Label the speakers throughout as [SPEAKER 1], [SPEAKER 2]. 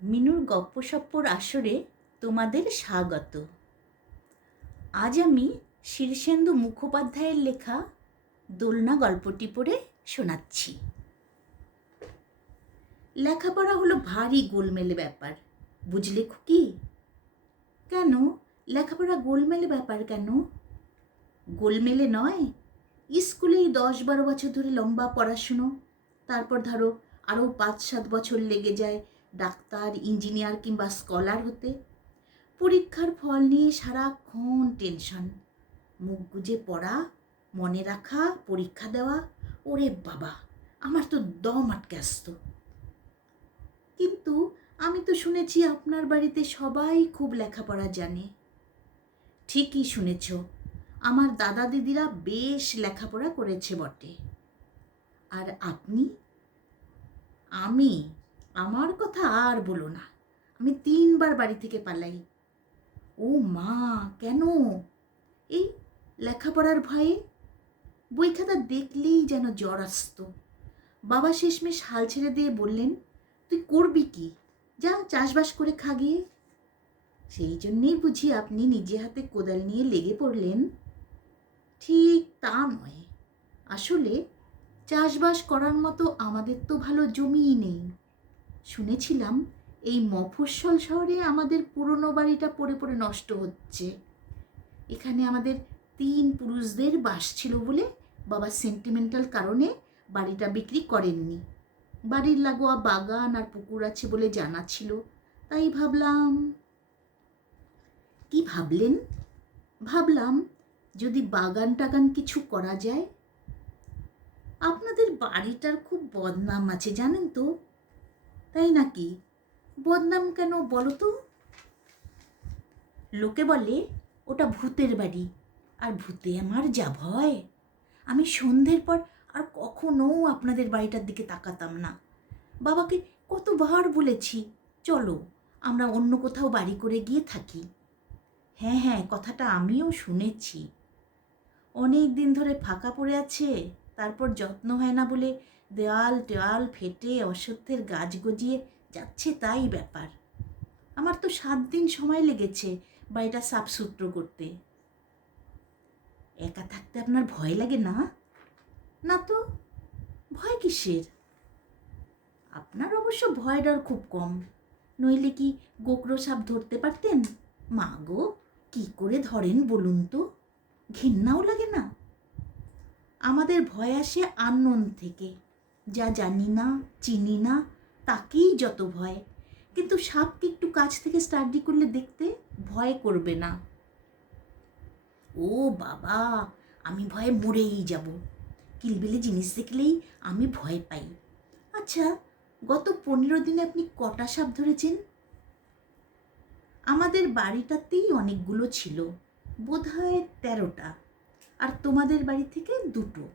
[SPEAKER 1] মিনুর গপ্পসপ্পর আসরে তোমাদের স্বাগত। আজ আমি শীর্ষেন্দু মুখোপাধ্যায়ের লেখা দোলনা গল্পটি পড়ে শোনাচ্ছি। লেখাপড়া হলো ভারী গোলমেলে ব্যাপার, বুঝলে খুকি? কেন? লেখাপড়া গোলমেলে ব্যাপার কেন? গোলমেলে নয়, স্কুলেই দশ বারো বছর ধরে লম্বা পড়াশুনো, তারপর ধরো আরও পাঁচ সাত বছর লেগে যায় ডাক্তার ইঞ্জিনিয়ার কিংবা স্কলার হতে পরীক্ষার ফল নিয়ে সারাক্ষণ টেনশন মুখ গুজে পড়া, মনে রাখা, পরীক্ষা দেওয়া, ওরে বাবা, আমার তো দম আটকে আসতো। কিন্তু আমি তো শুনেছি আপনার বাড়িতে সবাই খুব লেখাপড়া জানে। ঠিকই শুনেছ, আমার দাদা দিদিরা বেশ লেখাপড়া করেছে বটে। আর আপনি? আমি আমার কথা আর বলো না। আমি তিনবার বাড়ি থেকে পালাই। ও মা, কেন? এই লেখাপড়ার ভয়ে? বই খাতা দেখলেই যেন জ্বর আসতো। বাবা শেষমেশ হাল ছেড়ে দিয়ে বললেন, তুই করবি কি? যা চাষবাস করে খা গিয়ে। সেই জন্যেই বুঝি আপনি নিজে হাতে কোদাল নিয়ে লেগে পড়লেন। ঠিক তা নয়। আসলে চাষবাস করার মতো আমাদের তো ভালো জমিই নেই। শুনেছিলাম এই মফস্বল শহরে আমাদের পুরনো বাড়িটা পড়ে পড়ে নষ্ট হচ্ছে। এখানে আমাদের তিন পুরুষদের বাস ছিল বলে বাবা সেন্টিমেন্টাল কারণে বাড়িটা বিক্রি করেননি। বাড়ির লাগোয়া বাগান আর পুকুর আছে বলে জানা ছিল, তাই ভাবলাম, কি ভাবলেন? ভাবলাম যদি বাগান টাগান কিছু করা যায়। আপনাদের বাড়িটার খুব বদনাম আছে জানেন তো। তাই নাকি? বদনাম কেন বলো তো? লোকে বলে, ওটা ভূতের বাড়ি। আর ভূতে আমার যা ভয়। আমি সন্ধ্যের পর আর কখনো আপনাদের বাড়িটার দিকে তাকাতাম না। বাবাকে কতবার বলেছি, চলো, আমরা অন্য কোথাও বাড়ি করে গিয়ে থাকি। হ্যাঁ হ্যাঁ কথাটা আমিও শুনেছি। অনেক দিন ধরে ফাঁকা পড়ে আছে, তারপর যত্ন হয় না বলে দেওয়াল টেওয়াল ফেটে অসত্যের গাছ গজিয়ে যাচ্ছে তাই ব্যাপার। আমার তো সাত দিন সময় লেগেছে বাড়িটা সাফসুতরো করতে। একা থাকতে আপনার ভয় লাগে না? না তো, ভয় কিসের? আপনার অবশ্য ভয় ডর খুব কম। নইলে কি গোকরো সাপ ধরতে পারতেন? মা গো, কী করে ধরেন বলুন তো? ঘেন্নাও লাগে না। আমাদের ভয় আসে আনন থেকে। যা জানি না, চিনি না, তাকেই যত ভয়। কিন্তু সাপকে একটু কাছ থেকে স্টাডি করলে দেখতে ভয় করবে না? ও বাবা, আমি ভয়ে মরেই যাব। কিলবিলি জিনিস দেখলেই আমি ভয় পাই। আচ্ছা গত পনেরো দিনে আপনি কটা সাপ ধরেছেন? আমাদের বাড়িটাতেই অনেকগুলো ছিল বোধ হয় তেরোটা। আর তোমাদের বাড়ি থেকে দুটো।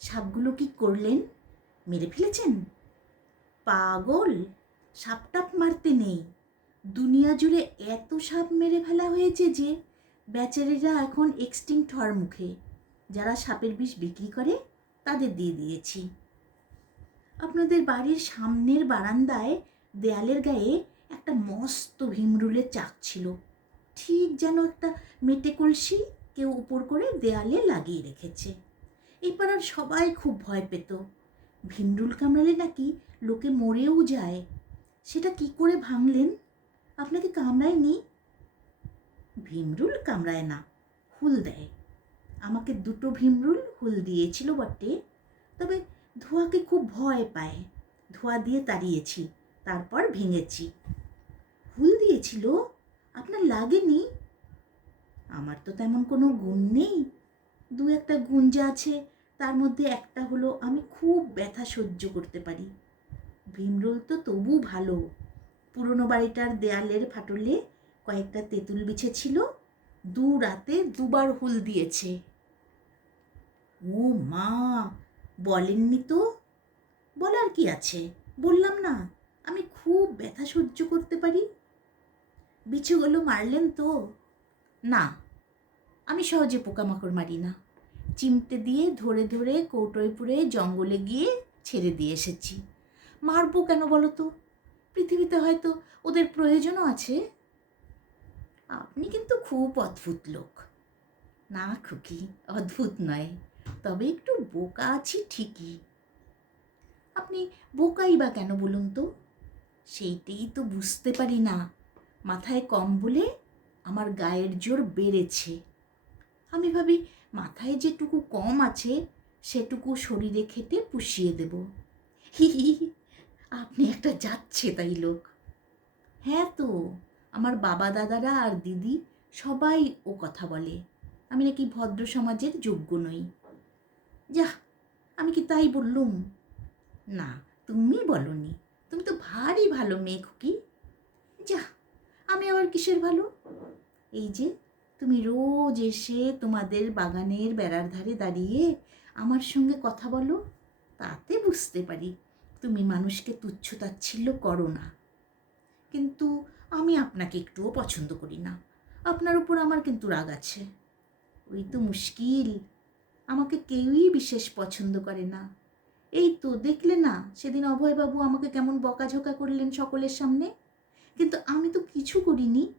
[SPEAKER 1] সাপগুলো কি করলেন? মেরে ফেলেছেন? পাগল সাপ টাপ মারতে নেই। দুনিয়া জুড়ে এত সাপ মেরে ফেলা হয়েছে যে, বেচারিরা এখন এক্সটিংক্ট হওয়ার মুখে। যারা সাপের বিষ বিক্রি করে, তাদের দিয়ে দিয়েছি। আপনাদের বাড়ির সামনের বারান্দায় দেয়ালের গায়ে একটা মস্ত ভীমরুলের চাক ছিল। ঠিক যেন একটা মেটে কলসি কেউ উপর করে দেয়ালে লাগিয়ে রেখেছে। এই পাড়ার সবাই খুব ভয় পেত। ভীমরুল কামড়ালে নাকি লোকে মরেও যায়? সেটা কি করে ভাঙলেন? আপনাকে কামড়ায়নি? ভিমরুল কামড়ায় না, হুল দেয়। আমাকে দুটো ভিমরুল হুল দিয়েছিল বটে, তবে ধোঁয়াকে খুব ভয় পায়। ধোঁয়া দিয়ে তাড়িয়েছি, তারপর ভেঙেছি। হুল দিয়েছিল? আপনার লাগেনি? আমার তো তেমন কোনো গুণ নেই। দু একটা যা আছে তার মধ্যে একটা হলো আমি খুব ব্যথা সহ্য করতে পারি। ভীমরোল তো তবু ভালো। পুরনো বাড়িটার দেয়ালের ফাটলে কয়েকটা তেঁতুল বিছে ছিল দু রাতে দুবার হুল দিয়েছে। ও মা, বলেননি তো? বলার কি আছে? বললাম না, আমি খুব ব্যথা সহ্য করতে পারি? বিছুগুলো মারলেন তো? না, আমি সহজে পোকামাকড় মারি না। চিমটে দিয়ে ধরে ধরে কৌটোয় পুরে জঙ্গলে গিয়ে ছেড়ে দিয়ে এসেছি। মারবো কেন বলো তো? পৃথিবীতে হয়তো ওদের প্রয়োজনও আছে। আপনি কিন্তু খুব অদ্ভুত লোক। না খুকি, অদ্ভুত নয়, তবে একটু বোকা আছি ঠিকই। আপনি বোকাই বা কেন বলুন তো? সেইটাই তো বুঝতে পারি না, মাথায় কম বলে আমার গায়ের জোর বেড়েছে। আমি ভাবি মাথায় যেটুকু কম আছে, সেটুকু শরীরে খেতে পুষিয়ে দেব। হি আপনি একটা যাচ্ছে তাই লোক। হ্যাঁ তো, আমার বাবা দাদারা আর দিদি সবাই ও কথা বলে। আমি নাকি ভদ্র সমাজের যোগ্য নই। যা আমি কি তাই বললুম? না, তুমি বলনি। তুমি তো ভারী ভালো মেয়ে খুকি। যা আমি আবার কিসের ভালো? এই যে তুমি রোজ এসে তোমাদের বাগানের বেড়ার ধারে দাঁড়িয়ে আমার সঙ্গে কথা বলো, তাতে বুঝতে পারি তুমি মানুষকে তুচ্ছ তাচ্ছিল্য করো না। কিন্তু আমি আপনাকে একটুও পছন্দ করি না। আপনার উপর আমার কিন্তু রাগ আছে। ওই তো মুশকিল। আমাকে কেউই বিশেষ পছন্দ করে না। এই তো দেখলে না, সেদিন অভয়বাবু আমাকে কেমন বকাঝকা করলেন সকলের সামনে। কিন্তু আমি তো কিছু করিনি।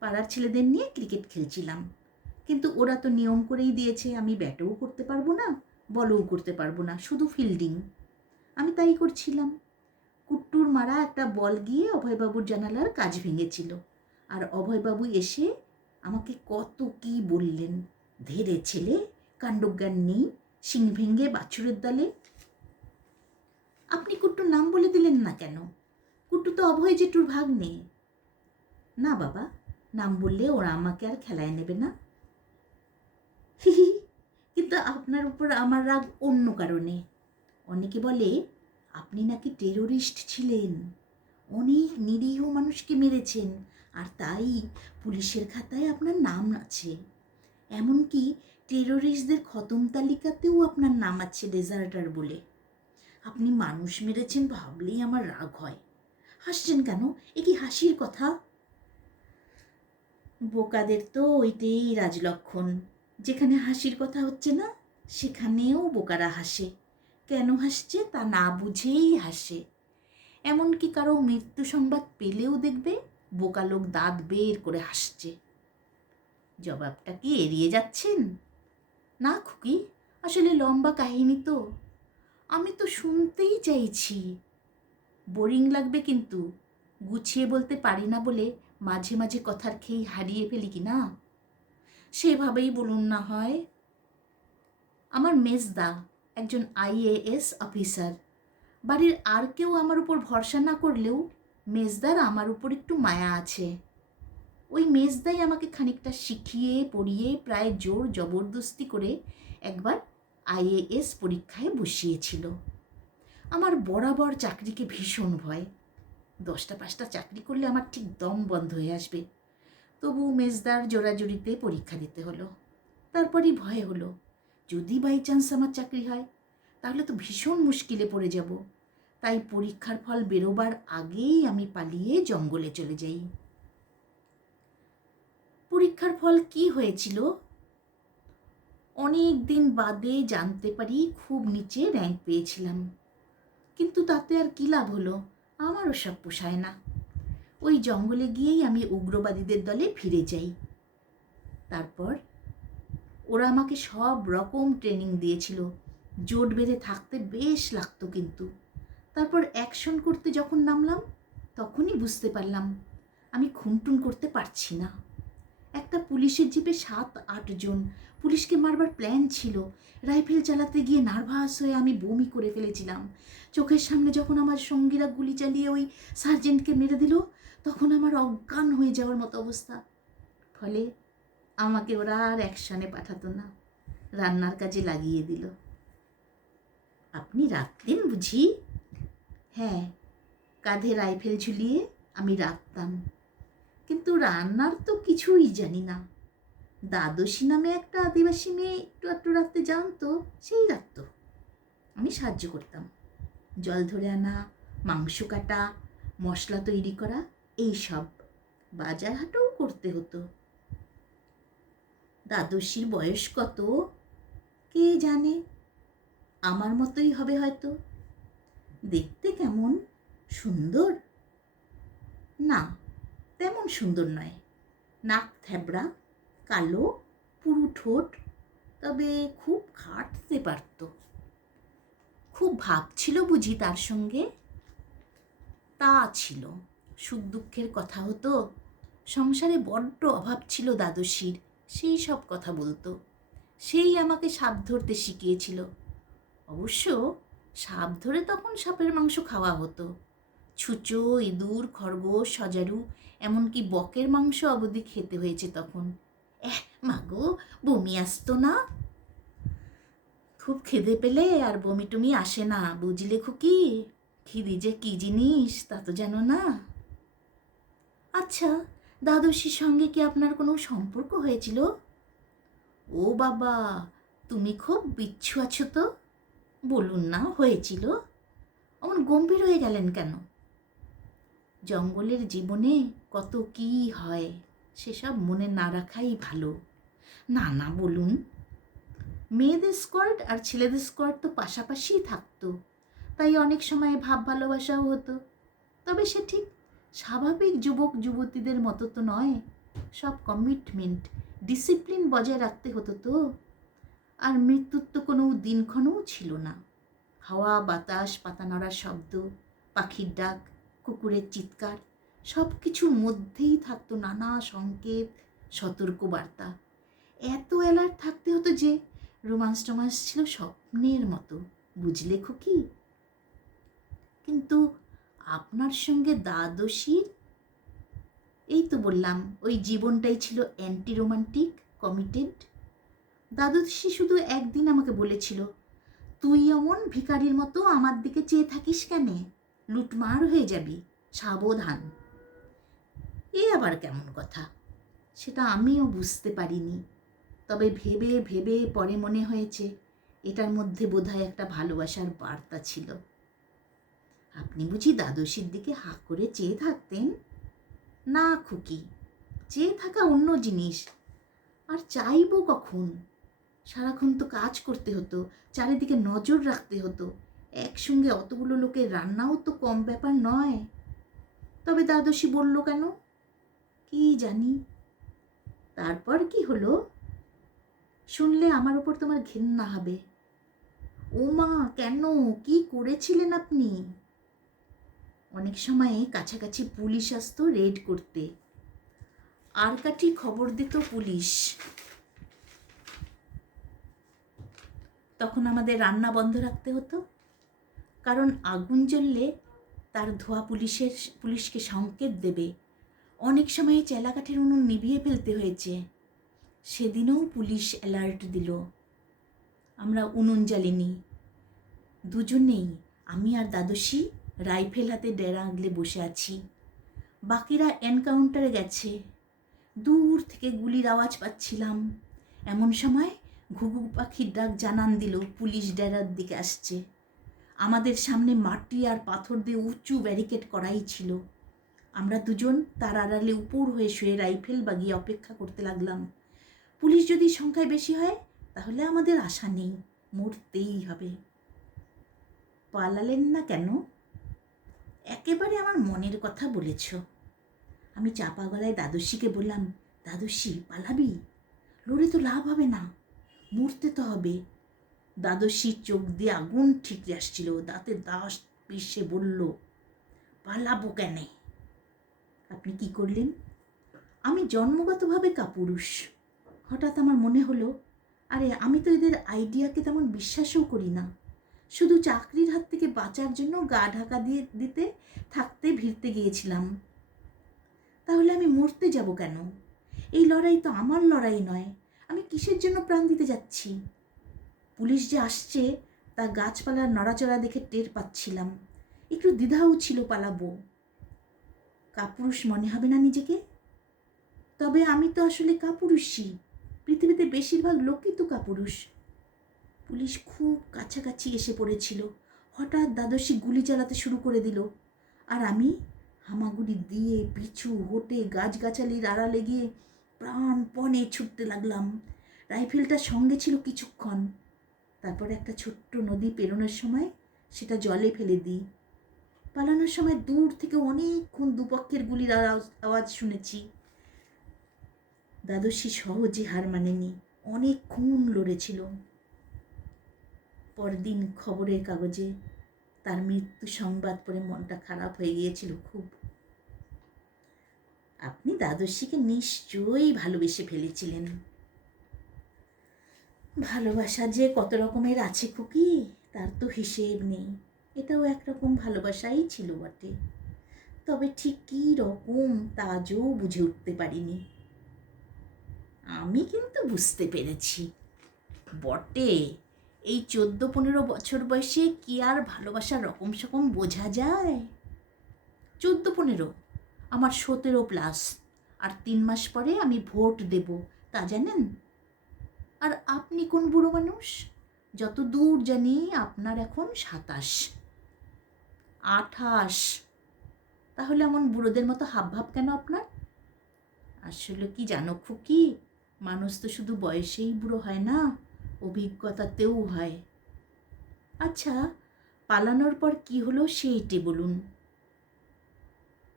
[SPEAKER 1] পাড়ার ছেলেদের নিয়ে ক্রিকেট খেলছিলাম। কিন্তু ওরা তো নিয়ম করেই দিয়েছে, আমি ব্যাটও করতে পারব না বলও করতে পারব না, শুধু ফিল্ডিং আমি তাই করছিলাম। কুট্টুর মারা একটা বল গিয়ে অভয়বাবুর জানালার কাজ ভেঙেছিল। আর অভয়বাবু এসে আমাকে কত কি বললেন। ধেরে ছেলে, কাণ্ডজ্ঞান নেই, শিং ভেঙে বাছুরের দলে। আপনি কুট্টুর নাম বলে দিলেন না কেন? কুট্টু তো অভয় জেঠুর ভাগ নেই না বাবা নাম বললে ওরা আমাকে আর খেলায় নেবে না। কিন্তু আপনার উপর আমার রাগ অন্য কারণে। অনেকে বলে, আপনি নাকি টেরোরিস্ট ছিলেন। অনেক নিরীহ মানুষকে মেরেছেন, আর তাই পুলিশের খাতায় আপনার নাম আছে। এমনকি টেরোরিস্টদের খতম তালিকাতেও আপনার নাম আছে ডেজার্টার বলে। আপনি মানুষ মেরেছেন ভাবলেই আমার রাগ হয়। হাসছেন কেন? এ কি হাসির কথা? বোকাদের তো ওইটাই রাজলক্ষণ। যেখানে হাসির কথা হচ্ছে না, সেখানেও বোকারা হাসে। কেন হাসছে তা না বুঝেই হাসে। এমনকি কারও মৃত্যু সংবাদ পেলেও দেখবে বোকা লোক দাঁত বের করে হাসছে। জবাবটা কি এড়িয়ে যাচ্ছেন? না খুকি, আসলে লম্বা কাহিনী তো। আমি তো শুনতেই চাইছি। বোরিং লাগবে কিন্তু, গুছিয়ে বলতে পারি না বলে মাঝে মাঝে কথার খেয়েই হারিয়ে ফেলি কি না? সেভাবেই বলুন না হয়। আমার মেজদা, একজন আইএএস অফিসার। বাড়ির আর কেউ আমার উপর ভরসা না করলেও মেজদার আমার উপর একটু মায়া আছে। ওই মেজদাই আমাকে খানিকটা শিখিয়ে, পড়িয়ে প্রায় জোর জবরদস্তি করে একবার আইএএস পরীক্ষায় বসিয়েছিল। আমার বরাবর চাকরিকে ভীষণ ভয়। দশটা পাঁচটা চাকরি করলে আমার ঠিক দম বন্ধ হয়ে আসবে। তবু মেজদার জোড়াজুড়িতে পরীক্ষা দিতে হলো। তারপরই ভয় হলো, যদি বাই চান্স আমার চাকরি হয়, তাহলে তো ভীষণ মুশকিলে পড়ে যাব। তাই পরীক্ষার ফল বেরোবার আগেই আমি পালিয়ে জঙ্গলে চলে যাই। পরীক্ষার ফল কি হয়েছিল? অনেক দিন বাদে জানতে পারি খুব নিচে র্যাঙ্ক পেয়েছিলাম। কিন্তু তাতে আর কী লাভ হলো? আমারও সব পোষায় না। ওই জঙ্গলে গিয়েই আমি উগ্রবাদীদের দলে ফিরে যাই। তারপর ওরা আমাকে সব রকম ট্রেনিং দিয়েছিল। জোট বেঁধে থাকতে বেশ লাগতো কিন্তু। তারপর অ্যাকশন করতে যখন নামলাম, তখনই বুঝতে পারলাম, আমি খুনটুন করতে পারছি না। একটা পুলিশের জিপে সাত আটজন পুলিশকে মারবার প্ল্যান ছিল। রাইফেল চালাতে গিয়ে নার্ভাস হয়ে আমি বমি করে ফেলেছিলাম। চোখের সামনে যখন আমার সঙ্গীরা গুলি চালিয়ে ওই সার্জেন্টকে মেরে দিল, তখন আমার অজ্ঞান হয়ে যাওয়ার মতো অবস্থা। ফলে আমাকে ওরা আর অ্যাকশনে পাঠাতো না। রান্নার কাজে লাগিয়ে দিল। আপনি রাখতেন বুঝি? হ্যাঁ কাঁধে রাইফেল ঝুলিয়ে আমি রাখতাম। কিন্তু রান্নার তো কিছুই জানি না। দ্বাদশী নামে একটা আদিবাসী মেয়ে একটু একটু রাখতে জানতো, সেই রাখতো আমি সাহায্য করতাম। জল ধরে আনা, মাংস কাটা, মশলা তৈরি করা, এই সব। বাজার হাটও করতে হতো। দ্বাদশীর বয়স কত? কে জানে? আমার মতোই হবে হয়তো। দেখতে কেমন? সুন্দর? না। তেমন সুন্দর নয়। নাক থ্যাবড়া কালো, পুরু ঠোঁট, তবে খুব খাটতে পারত। খুব ভাব ছিল বুঝি তার সঙ্গে? তা ছিল। সুখ দুঃখের কথা হতো। সংসারে বড্ড অভাব ছিল দ্বাদশীর, সেই সব কথা বলতো। সেই আমাকে সাপ ধরতে শিখিয়েছিল। অবশ্য সাপ ধরে তখন সাপের মাংস খাওয়া হতো। ছুঁচো, ইঁদুর, খরগোশ, সজারু, এমনকি বকের মাংস অবধি খেতে হয়েছে তখন। এহ মাগো বমি আসতো না? খুব খিদে পেলে আর বমি টমি আসে না, বুঝলে খুকি? খিদি যে কি জিনিস, তা তো জানো না। আচ্ছা দ্বাদশীর সঙ্গে কি আপনার কোনো সম্পর্ক হয়েছিল? ও বাবা, তুমি খুব বিচ্ছু আছো তো? বলুন না, হয়েছিল? অমন গম্ভীর হয়ে গেলেন কেন? জঙ্গলের জীবনে কত কি হয়, সেসব মনে না রাখাই ভালো। না না, বলুন। মেয়েদের স্কোয়াড আর ছেলেদের স্কোয়াড তো পাশাপাশিই থাকতো, তাই অনেক সময় ভাব ভালোবাসাও হতো। তবে সে ঠিক স্বাভাবিক যুবক যুবতীদের মতো তো নয়, সব কমিটমেন্ট ডিসিপ্লিন বজায় রাখতে হতো তো। আর মৃত্যুর তো কোনো দিনক্ষণও ছিল না। হাওয়া, বাতাস পাতা নড়ার শব্দ, পাখির ডাক কুকুরের চিৎকার সব কিছুর মধ্যেই থাকতো নানা সংকেত, সতর্কবার্তা। এত অ্যালার্ট থাকতে হতো যে, রোমান্স টোমান্স ছিল স্বপ্নের মতো, বুঝলে খুকি? কিন্তু আপনার সঙ্গে দ্বাদশীর? এই তো বললাম, ওই জীবনটাই ছিল অ্যান্টি রোমান্টিক কমিটেড দ্বাদশী শুধু একদিন আমাকে বলেছিল, তুই অমন ভিখারির মতো আমার দিকে চেয়ে থাকিস কেন? লুটমার হয়ে যাবি, সাবধান। এ আবার কেমন কথা? সেটা আমিও বুঝতে পারিনি। তবে ভেবে ভেবে পরে মনে হয়েছে, এটার মধ্যে বোধহয় একটা ভালোবাসার বার্তা ছিল। আপনি বুঝি দ্বাদশীর দিকে হাঁ করে চেয়ে থাকতেন? না, খুকি। চেয়ে থাকা অন্য জিনিস। আর চাইব কখন? সারাক্ষণ তো কাজ করতে হতো, চারিদিকে নজর রাখতে হতো। একসঙ্গে অতগুলো লোকের রান্নাও তো কম ব্যাপার নয়। তবে দ্বাদশী বলল কেন? কি জানি। তারপর কি হলো? শুনলে আমার উপর তোমার ঘেন্না হবে। ও মা কেন? কি করেছিলেন আপনি? অনেক সময় কাছাকাছি পুলিশ আসতো রেড করতে। আর কাটি খবর দিত পুলিশ। তখন আমাদের রান্না বন্ধ রাখতে হতো। কারণ আগুন জ্বললে তার ধোয়া পুলিশের, পুলিশকে সংকেত দেবে। অনেক সময় চেলাকাঠের উনুন নিভিয়ে ফেলতে হয়েছে। সেদিনও পুলিশ অ্যালার্ট দিল, আমরা উনুন জ্বালিনি। দুজনেই, আমি আর দ্বাদশী, রাইফেল হাতে ডেরা আগলে বসে আছি। বাকিরা এনকাউন্টারে গেছে। দূর থেকে গুলির আওয়াজ পাচ্ছিলাম। এমন সময় ঘুঘু পাখির ডাক জানান দিল, পুলিশ ডেরার দিকে আসছে। আমাদের সামনে মাটি আর পাথর দিয়ে উঁচু ব্যারিকেড করাই ছিল। আমরা দুজন তার আড়ালে উপর হয়ে শুয়ে রাইফেল বাগিয়ে অপেক্ষা করতে লাগলাম। পুলিশ যদি সংখ্যায় বেশি হয়, তাহলে আমাদের আশা নেই, মরতেই হবে। পালালেন না কেন? একেবারে আমার মনের কথা বলেছ। আমি চাপা গলায় দ্বাদশীকে বললাম, দ্বাদশী, পালাবি? লড়ে তো লাভ হবে না। মরতে তো হবে। দ্বাদশীর চোখ দিয়ে আগুন ঠিকরে আসছিল। দাঁতে দাস পিসে বলল, পালাবো কেন? আপনি কি করলেন? আমি জন্মগতভাবে কাপুরুষ। হঠাৎ আমার মনে হলো, আরে, আমি তো এদের আইডিয়াকে তেমন বিশ্বাসও করি না। শুধু চাকরির হাত থেকে বাঁচার জন্য গা ঢাকা দিয়ে দিতে, থাকতে, ভিড়তে গিয়েছিলাম। তাহলে আমি মরতে যাব কেন? এই লড়াই তো আমার লড়াই নয়। আমি কিসের জন্য প্রাণ দিতে যাচ্ছি? পুলিশ যে আসছে তা গাছপালার নড়াচড়া দেখে টের পাচ্ছিলাম। একটু দ্বিধাও ছিল পালাবো। কাপুরুষ মনে হবে না নিজেকে? তবে আমি তো আসলে কাপুরুষই। পৃথিবীতে বেশিরভাগ লোকই তো কাপুরুষ। পুলিশ খুব কাছাকাছি এসে পড়েছিল। হঠাৎ দ্বাদশী গুলি চালাতে শুরু করে দিল। আর আমি হামাগুড়ি দিয়ে পিছু হোটে গাছগাছালির আড়ালে গিয়ে প্রাণপণে ছুটতে লাগলাম। রাইফেলটা সঙ্গে ছিল কিছুক্ষণ। তারপর একটা ছোট্ট নদী পেরোনোর সময় সেটা জলে ফেলে দিই। পালানোর সময় দূর থেকে অনেকক্ষণ দুপক্ষের গুলির আওয়াজ শুনেছি। দ্বাদশী সহজে হার মানেনি, অনেকক্ষণ লড়েছিল। পরদিন খবরের কাগজে তার মৃত্যু সংবাদ পড়ে মনটা খারাপ হয়ে গিয়েছিল খুব। আপনি দ্বাদশীকে নিশ্চয়ই ভালোবেসে ফেলেছিলেন। ভালোবাসা যে কত রকমের আছে খুকি, তার তো হিসেব নেই। এটাও একরকম ভালোবাসাই ছিল বটে। তবে ঠিক কী রকম তা আজও বুঝে উঠতে পারিনি। আমি কিন্তু বুঝতে পেরেছি। বটে, এই চোদ্দ পনেরো বছর বয়সে কি আর ভালোবাসার রকম সকম বোঝা যায়? চোদ্দ পনেরো, আমার সতেরো প্লাস আর তিন মাস পরে আমি ভোট দেব, তা জানেন? আর আপনি কোন বুড়ো মানুষ? যত দূর জানি আপনার এখন সাতাশ। আঠাশ। তাহলে এমন বুড়োদের মতো হাবভাব কেন আপনার? আসলে কি জানো খুকি? মানুষ তো শুধু বয়সেই বুড়ো হয় না, অভিজ্ঞতাতেও হয়। আচ্ছা পালানোর পর কি হলো সেইটি বলুন।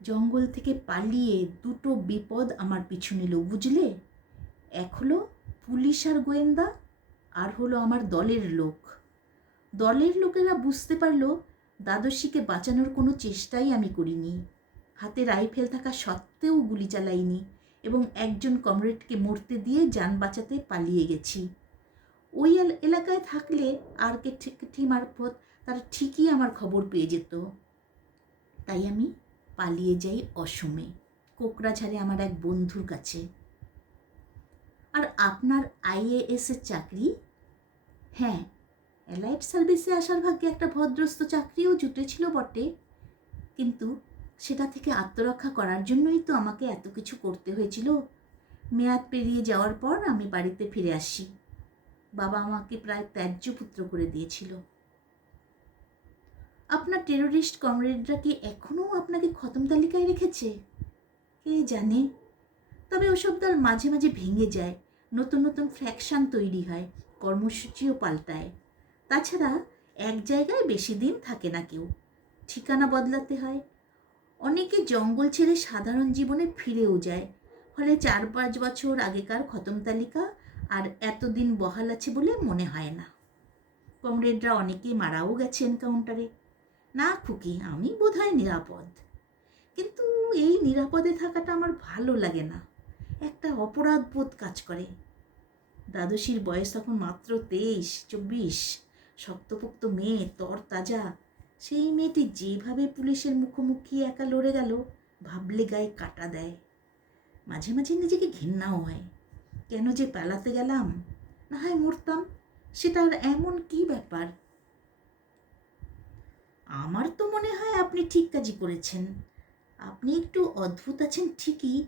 [SPEAKER 1] জঙ্গল থেকে পালিয়ে দুটো বিপদ আমার পিছু নিল, বুঝলে? এক হলো পুলিশ আর গোয়েন্দা? আর হলো আমার দলের লোক। দলের লোকেরা বুঝতে পারল দ্বাদশীকে বাঁচানোর কোনো চেষ্টাই আমি করিনি। হাতে রাইফেল থাকা সত্ত্বেও গুলি চালাইনি এবং একজন কমরেডকে মরতে দিয়ে যান বাঁচাতে পালিয়ে গেছি। ওই এলাকায় থাকলে আর কে ঠিকঠি মারফত তারা ঠিকই আমার খবর পেয়ে যেত। তাই আমি পালিয়ে যাই অসমে কোকরাঝাড়ে আমার এক বন্ধুর কাছে। আর আপনার আইএএস এর চাকরি? হ্যাঁ অ্যালাইড সার্ভিসে আসার ভাগ্যে একটা ভদ্রস্ত চাকরিও জুটেছিল বটে। কিন্তু সেটা থেকে আত্মরক্ষা করার জন্যই তো আমাকে এত কিছু করতে হয়েছিল। মেয়াদ পেরিয়ে যাওয়ার পর আমি বাড়িতে ফিরে আসি। বাবা আমাকে প্রায় ত্যায্য পুত্র করে দিয়েছিল। আপনার টেরোরিস্ট কমরেডরা কি এখনও আপনাকে খতম তালিকায় রেখেছে? কে জানে? তবে ওসব দল মাঝে মাঝে ভেঙে যায়। নতুন নতুন ফ্র্যাকশন তৈরি হয়, কর্মসূচিও পাল্টায়। তাছাড়া এক জায়গায় বেশি দিন থাকে না কেউ। ঠিকানা বদলাতে হয়। অনেকে জঙ্গল ছেড়ে সাধারণ জীবনে ফিরেও যায়। ফলে চার পাঁচ বছর আগেকার খতম তালিকা আর এতদিন বহাল আছে বলে মনে হয় না। কমরেডরা অনেকেই মারাও গেছে এনকাউন্টারে। না খুকি, আমি বোধহয় নিরাপদ। কিন্তু এই নিরাপদে থাকাটা আমার ভালো লাগে না। একটা অপরাধ বোধ কাজ করে। দ্বাদশীর বয়স তখন মাত্র তেইশ, চব্বিশ। শক্তপোক্ত মেয়ে তর তাজা সেই মেয়েটি যেভাবে পুলিশের মুখোমুখি একা লড়ে গেল, ভাবলে গায়ে কাটা দেয়। মাঝে মাঝে নিজেকে ঘৃণাও হয়। কেন যে পালাতে গেলাম, না হয় মরতাম সেটা এমন কি ব্যাপার? আমার তো মনে হয় আপনি ঠিক কাজই করেছেন। আপনি একটু অদ্ভুত আছেন ঠিকই,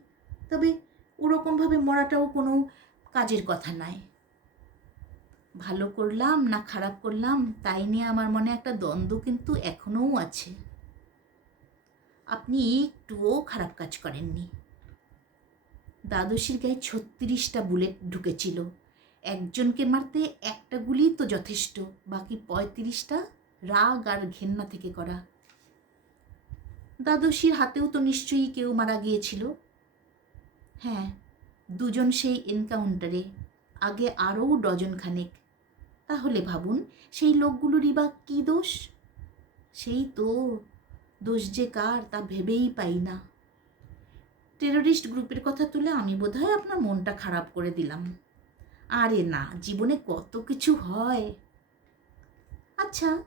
[SPEAKER 1] তবে ওরকমভাবে মরাটাও কোনো কাজের কথা নয়। ভালো করলাম না খারাপ করলাম, তাই নিয়ে আমার মনে একটা দ্বন্দ্ব কিন্তু এখনও আছে। আপনি একটুও খারাপ কাজ করেননি। দ্বাদশীর গায়ে ছত্রিশটা বুলেট ঢুকেছিল। একজনকে মারতে একটা গুলি তো যথেষ্ট, বাকি পঁয়ত্রিশটা রাগ আর ঘেন্না থেকে করা। দ্বাদশীর হাতেও তো নিশ্চয়ই কেউ মারা গিয়েছিল। হ্যাঁ দুজন সেই এনকাউন্টারে, আগে আরও ডজন খানেক তাহলে ভাবুন, সেই লোকগুলোরই বা কী দোষ? সেই তো দোষ যে কার তা ভেবেই পাই না। টেররিস্ট গ্রুপের কথা তুলে আমি বোধহয় আপনার মনটা খারাপ করে দিলাম। আরে না, জীবনে কত কিছু হয়। আচ্ছা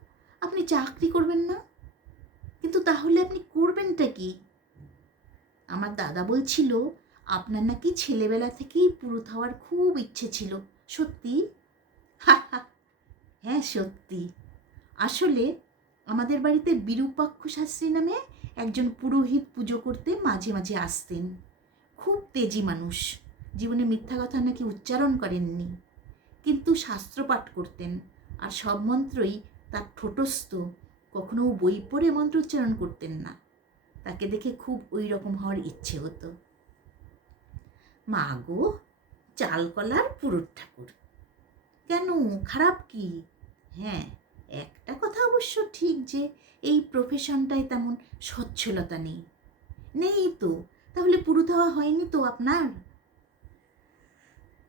[SPEAKER 1] আপনি চাকরি করবেন না? কিন্তু তাহলে আপনি করবেনটা কি? আমার দাদা বলছিল আপনার নাকি ছেলেবেলা থেকেই পুরুত হওয়ার খুব ইচ্ছে ছিল। সত্যি? হ্যাঁ সত্যি। আসলে আমাদের বাড়িতে বিরূপাক্ষ শাস্ত্রী নামে একজন পুরোহিত পুজো করতে মাঝে মাঝে আসতেন। খুব তেজি মানুষ। জীবনে মিথ্যা কথা নাকি উচ্চারণ করেননি। কিন্তু শাস্ত্র পাঠ করতেন আর সব মন্ত্রই তার ঠোঁটস্থ। কখনো বই পড়ে মন্ত্র উচ্চারণ করতেন না। তাকে দেখে খুব ওই রকম হওয়ার ইচ্ছে হতো। মা গো চালকলার পুরুট ঠাকুর। কেন, খারাপ কি? হ্যাঁ একটা কথা অবশ্য ঠিক যে, এই প্রফেশনটায় তেমন সচ্ছলতা নেই। নেই তো, তাহলে পুরুধাওয়া হয়নি তো আপনার?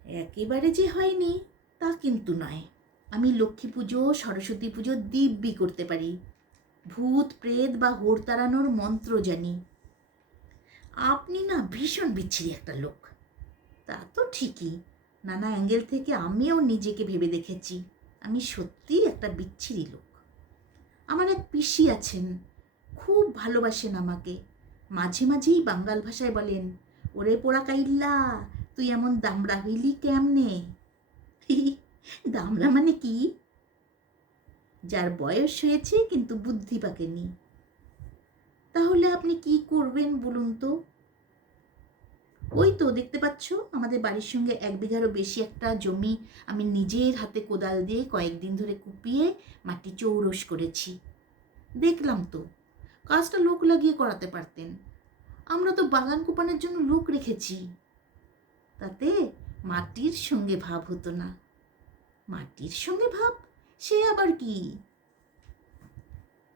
[SPEAKER 1] একেবারে যে হয়নি, তা কিন্তু নয়। আমি লক্ষ্মী পুজো, সরস্বতী পুজো দিব্যি করতে পারি। ভূত, প্রেত বা হোর তাড়ানোর মন্ত্র জানি। আপনি না ভীষণ বিচ্ছিরি একটা লোক। তা তো ঠিকই। নানা অ্যাঙ্গেল থেকে আমিও নিজেকে ভেবে দেখেছি। আমি সত্যিই একটা বিচ্ছিরি লোক। আমার এক পিসি আছেন। খুব ভালোবাসেন আমাকে। মাঝে মাঝেই বাঙ্গাল ভাষায় বলেন, ওরে পোড়া কাইল্লা, তুই এমন দামড়া হইলি কেমনে? দামড়া মানে কি? যার বয়স হয়েছে কিন্তু বুদ্ধি পাকেনি। তাহলে আপনি কি করবেন বলুন তো? ওই তো দেখতে পাচ্ছ? আমাদের বাড়ির সঙ্গে এক বিঘারও বেশি একটা জমি আমি নিজের হাতে কোদাল দিয়ে কয়েকদিন ধরে কুপিয়ে মাটি চৌরস করেছি। দেখলাম তো, কাজটা লোক লাগিয়ে করাতে পারতেন। আমরা তো বাগান কোপানোর জন্য লোক রেখেছি। তাতে মাটির সঙ্গে ভাব হতো না। মাটির সঙ্গে ভাব? সে আবার কি?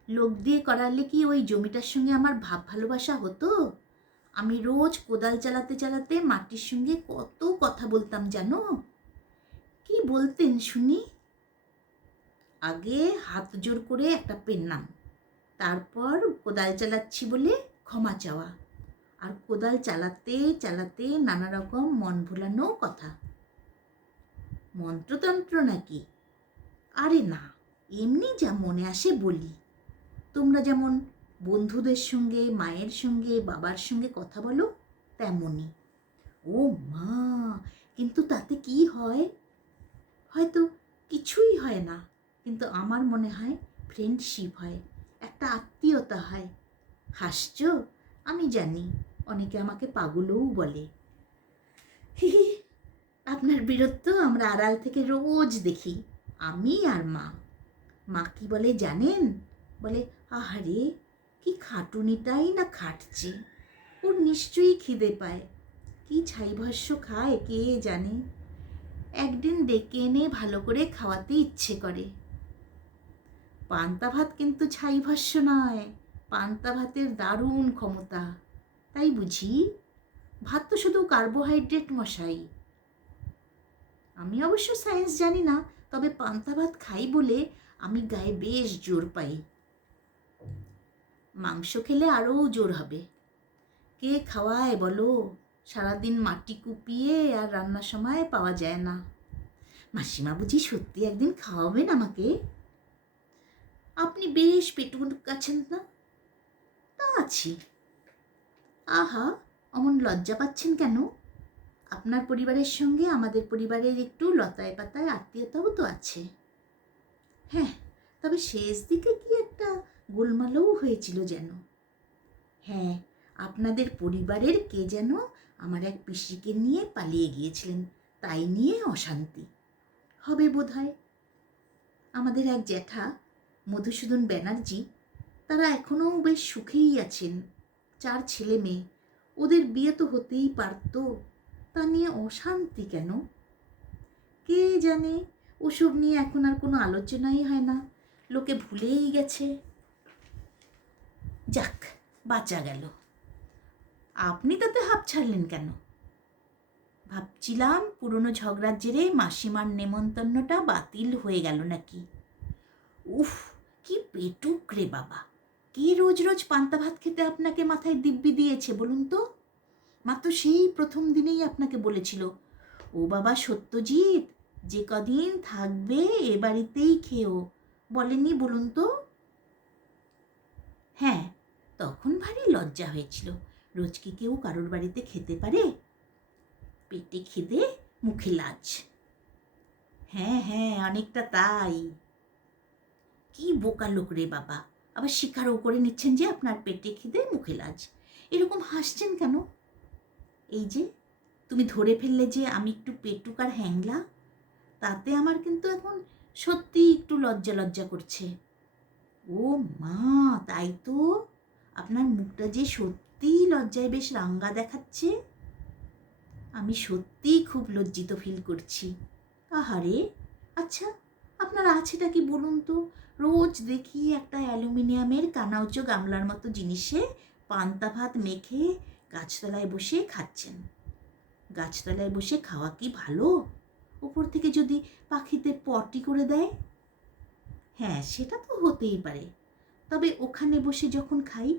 [SPEAKER 1] লোক দিয়ে করালে কি ওই জমিটার সঙ্গে আমার ভাব ভালোবাসা হতো? আমি রোজ কোদাল চালাতে চালাতে মাটির সঙ্গে কত কথা বলতাম জানো? কি বলতেন শুনি? আগে হাত জোর করে একটা পেন্নাম তারপর কোদাল চালাচ্ছি বলে ক্ষমা চাওয়া। আর কোদাল চালাতে চালাতে নানা রকম মন ভোলানো কথা। মন্ত্রতন্ত্র নাকি? আরে না, এমনি যা মনে আসে বলি। তোমরা যেমন বন্ধুদের সঙ্গে, মায়ের সঙ্গে, বাবার সঙ্গে কথা বলো তেমনই। ও মা, কিন্তু তাতে কি হয়? হয়তো কিছুই হয় না, কিন্তু আমার মনে হয় ফ্রেন্ডশিপ হয়, একটা আত্মীয়তা হয়। হাসছ? আমি জানি, অনেকে আমাকে পাগলও বলে। আপনার বীরত্ব আমরা আড়াল থেকে রোজ দেখি, আমি আর মা। মা কি বলে জানেন? বলে, আহারে কি খাটুনিটাই না খাটছে? ওর নিশ্চয়ই খিদে পায়। কি ছাই ভস্য খায় কে জানে? একদিন ডেকে এনে ভালো করে খাওয়াতে ইচ্ছে করে। পান্তা ভাত কিন্তু ছাই ভস্য নয়, পান্তা ভাতের দারুণ ক্ষমতা, তাই বুঝি? ভাত তো শুধু কার্বোহাইড্রেট মশাই। আমি অবশ্য সায়েন্স জানি না, তবে পান্তা ভাত খাই বলে আমি গায়ে বেশ জোর পাই। মাংস খেলে আরও জোর হবে। কে খাওয়ায় বলো? সারাদিন মাটি কুপিয়ে আর রান্নার সময় পাওয়া যায় না। মাসিমা বুঝি সত্যি একদিন খাওয়াবেন আমাকে? আপনি বেশ পেটুন আছেন না? তা আছি। আহা, অমন লজ্জা পাচ্ছেন কেন? আপনার পরিবারের সঙ্গে আমাদের পরিবারের একটু লতায় পাতায় আত্মীয়তাও তো আছে। হ্যাঁ তবে শেষ দিকে কি একটা গোলমালও হয়েছিল যেন। হ্যাঁ আপনাদের পরিবারের কে যেন আমার এক পিসিকে নিয়ে পালিয়ে গিয়েছিলেন, তাই নিয়ে অশান্তি। হবে বোধহয়। আমাদের এক জ্যাঠা, মধুসূদন ব্যানার্জি, তারা এখনও বেশ সুখেই আছেন। চার ছেলে মেয়ে, ওদের বিয়ে তো হতেই পারত, তা নিয়ে অশান্তি কেন? কে জানে, ওসব নিয়ে এখন আর কোনো আলোচনাই হয় না। লোকে ভুলেই গেছে। যাক, বাঁচা গেল। আপনি তাতে হাঁপ ছাড়লেন কেন? ভাবছিলাম পুরনো ঝগড়ার জেরে মাসিমার নেমন্তন্নটা বাতিল হয়ে গেল নাকি। উফ, কি পেটুক রে বাবা। কে রোজ রোজ পান্তা ভাত খেতে আপনাকে মাথায় দিব্যি দিয়েছে বলুন তো? মাত্র সেই প্রথম দিনেই আপনাকে বলেছিল, ও বাবা সত্যজিৎ, যে কদিন থাকবে এ বাড়িতেই খেও। বলেনি বলুন তো? হ্যাঁ তখন ভারী লজ্জা হয়েছিল। রোজ কি কেউ কারোর বাড়িতে খেতে পারে? পেটে খিদে, মুখে লাজ। হ্যাঁ হ্যাঁ অনেকটা তাই। কি বোকা লোক রে বাবা। আবার স্বীকারও করে নিচ্ছেন যে আপনার পেটে খিদে, মুখে লাজ। এরকম হাসছেন কেন? এই যে, তুমি ধরে ফেললে যে আমি একটু পেটুক আর হ্যাংলা, তাতে আমার কিন্তু এখন সত্যি একটু লজ্জা লজ্জা করছে। ও মা, তাই তো? আপনার মুখটা যে সত্যিই লজ্জায় বেশ রাঙ্গা দেখাচ্ছে, আমি সত্যিই খুব লজ্জিত ফিল করছি। আহারে আচ্ছা আপনার আছেটা কি বলুন তো? রোজ দেখি একটা অ্যালুমিনিয়ামের কানাউচো গামলার মতো জিনিসে পান্তা ভাত মেখে গাছতলায় বসে খাচ্ছেন। গাছতলায় বসে খাওয়া কি ভালো? উপর থেকে যদি পাখিতে পটি করে দেয়? হ্যাঁ সেটা তো হতেই পারে। তবে ওখানে বসে যখন খাই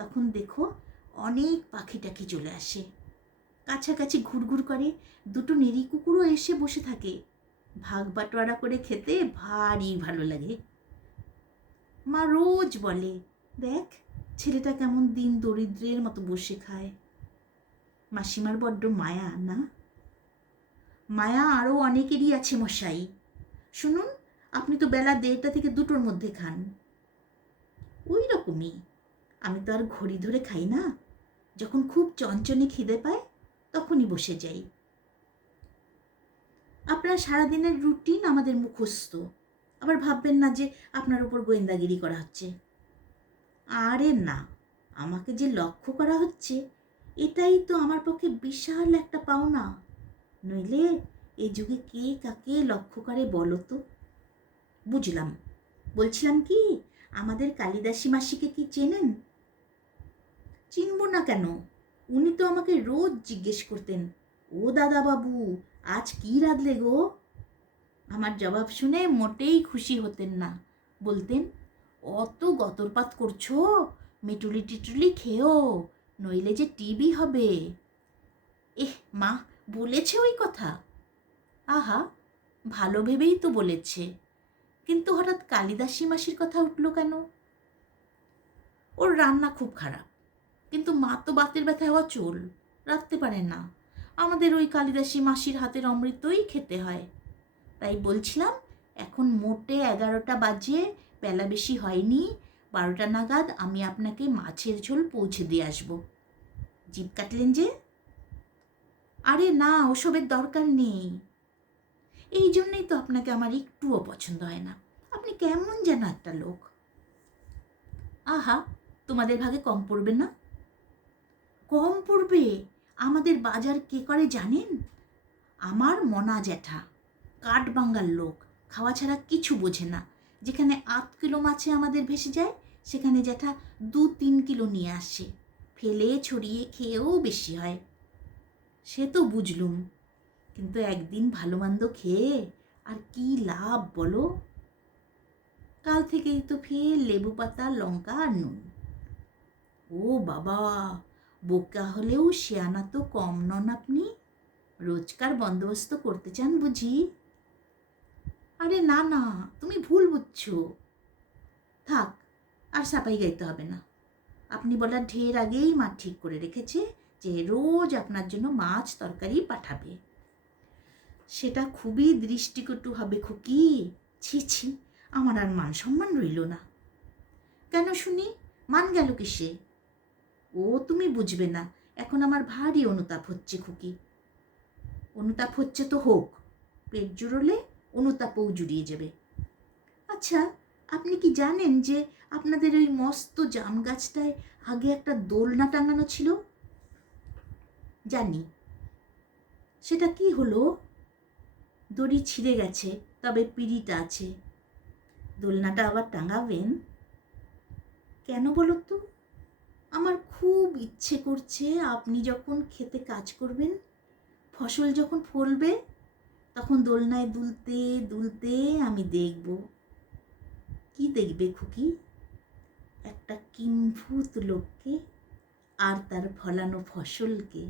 [SPEAKER 1] তখন দেখো অনেক পাখি টাখি চলে আসে। কাছাকাছি ঘুরঘুর করে দুটো নেড়ি কুকুরও এসে বসে থাকে। ভাগ বাটোয়ারা করে খেতে ভারী ভালো লাগে। মা রোজ বলে, দেখ, ছেলেটা কেমন দিন দরিদ্রের মতো বসে খায়। মাসিমার বড্ড মায়া, না? মায়া আরও অনেকেরই আছে মশাই। শুনুন, আপনি তো বেলা দেড়টা থেকে দুটোর মধ্যে খান। ওই রকমই আমি তো আর ঘড়ি ধরে খাই না। যখন খুব চঞ্চনে খিদে পায়, তখনই বসে যাই। আপনার সারাদিনের রুটিন আমাদের মুখস্থ। আবার ভাববেন না যে আপনার উপর গোয়েন্দাগিরি করা হচ্ছে। আরে না, আমাকে যে লক্ষ্য করা হচ্ছে, এটাই তো আমার পক্ষে বিশাল একটা পাওনা। নইলে এই যুগে কে কাকে লক্ষ্য করে বলো তো? বুঝলাম। বলছিলাম কি, আমাদের কালিদাসী মাসিকে কি চেনেন? চিনব না কেন? উনি তো আমাকে রোজ জিজ্ঞেস করতেন, ও দাদা বাবু আজ কি রাঁধলে গো? আমার জবাব শুনে মোটেই খুশি হতেন না। বলতেন, অত গতরপাত করছ? মেটুলি টিটুলি খেও, নইলে যে টিবি হবে। এহ মা, বলেছে ওই কথা? আহা, ভালো ভেবেই তো বলেছে। কিন্তু হঠাৎ কালিদাসী মাসির কথা উঠল কেন? ওর রান্না খুব খারাপ। কিন্তু মা তো বাতের ব্যথায় অচল রাখতে পারে না। আমাদের ওই কালিদাসী মাসির হাতের অমৃতই খেতে হয়। তাই বলছিলাম, এখন মোটে এগারোটা বাজে, বেলা বেশি হয়নি, বারোটা নাগাদ আমি আপনাকে মাছের ঝোল পৌঁছে দিয়ে আসব। জিপ কাটলেন যে? আরে না, ওসবের দরকার নেই। এই জন্যই তো আপনাকে আমার একটুও পছন্দ হয় না। আপনি কেমন যেন একটা লোক। আহা, তোমাদের ভাগে কম পড়বে না? কম পড়বে? আমাদের বাজার কে করে জানেন? আমার মনা জ্যাঠা কাঠবাঙ্গাল লোক, খাওয়া ছাড়া কিছু বোঝে না। যেখানে আধ কিলো মাছে আমাদের ভেসে যায়, সেখানে জ্যাঠা দু তিন কিলো নিয়ে আসে। ফেলে ছড়িয়ে খেয়েও বেশি হয়। সে তো বুঝলুম, কিন্তু একদিন ভালো মন্দ খেয়ে আর কি লাভ বলো? কাল থেকেই তো ফের লেবু পাতা লঙ্কা আর নুন। ও বাবা! বোকা হলেও শিয়ানা তো কম নন আপনি। রোজকার বন্দোবস্ত করতে চান বুঝি? আরে না না, তুমি ভুল বুঝছ। থাক, আর সাপাই গাইতে হবে না। আপনি বলার ঢের আগেই মা ঠিক করে রেখেছে যে রোজ আপনার জন্য মাছ তরকারি পাঠাবে। সেটা খুবই দৃষ্টিকটু হবে খুকি। ছি ছি, আমার আর মান সম্মান রইল না। কেন শুনি? মান গেল কিসে? ও তুমি বুঝবে না, এখন আমার ভারী অনুতাপ হচ্ছে খুকি। অনুতাপ হচ্ছে তো হোক, পেট জুড়োলে অনুতাপও জুড়িয়ে যাবে। আচ্ছা আপনি কি জানেন যে আপনাদের ওই মস্ত জাম গাছটায় আগে একটা দোলনা টাঙানো ছিল? জানি। সেটা কি হলো? দড়ি ছিঁড়ে গেছে, তবে পিড়িটা আছে। দোলনাটা আবার টাঙাবেন? কেন বলো তো? আমার খুব ইচ্ছে করছে আপনি যখন খেতে কাজ করবেন, ফসল যখন ফলবে, তখন দোলনায় দুলতে দুলতে আমি দেখব। কি দেখবে খুকি? একটা কিম্ভূত লোককে আর তার ফলানো ফসলকে।